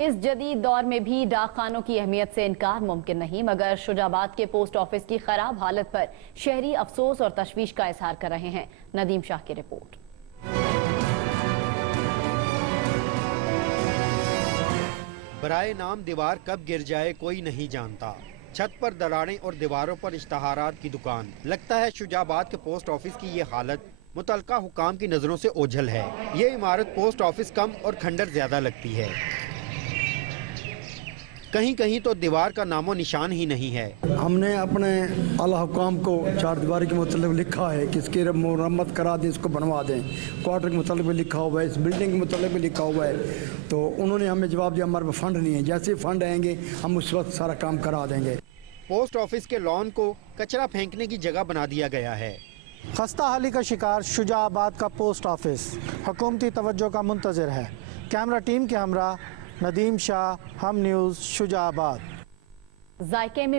इस जदीद दौर में भी डाक खानों की अहमियत से इनकार मुमकिन नहीं, मगर शुजाबाद के पोस्ट ऑफिस की खराब हालत पर शहरी अफसोस और तशवीश का इजहार कर रहे हैं। नदीम शाह की रिपोर्ट। बराए नाम दीवार कब गिर जाए कोई नहीं जानता। छत पर दरारें और दीवारों पर इश्तहारात की दुकान। लगता है शुजाबाद के पोस्ट ऑफिस की ये हालत मुतलका हुकाम की नजरों से ओझल है। ये इमारत पोस्ट ऑफिस कम और खंडर ज्यादा लगती है। कहीं कहीं तो दीवार का नामो निशान ही नहीं है। हमने अपने आला हुकाम को चार दीवारी के मतलब लिखा है कि इसकी मरम्मत करा दें, इसको बनवा दें। क्वार्टर के मतलब भी लिखा हुआ है, इस बिल्डिंग के मतलब भी लिखा हुआ है। तो उन्होंने हमें जवाब दिया हमारे पास फंड नहीं है, जैसे फंड आएंगे हम उस वक्त सारा काम करा देंगे। पोस्ट ऑफिस के लॉन को कचरा फेंकने की जगह बना दिया गया है। खस्ता हाली का शिकार शुजाबाद का पोस्ट ऑफिस हुकूमती तवज्जो का मुंतज़िर है। कैमरा टीम के हमरा नदीम शाह, हम न्यूज़, शुजाबाद। जायके में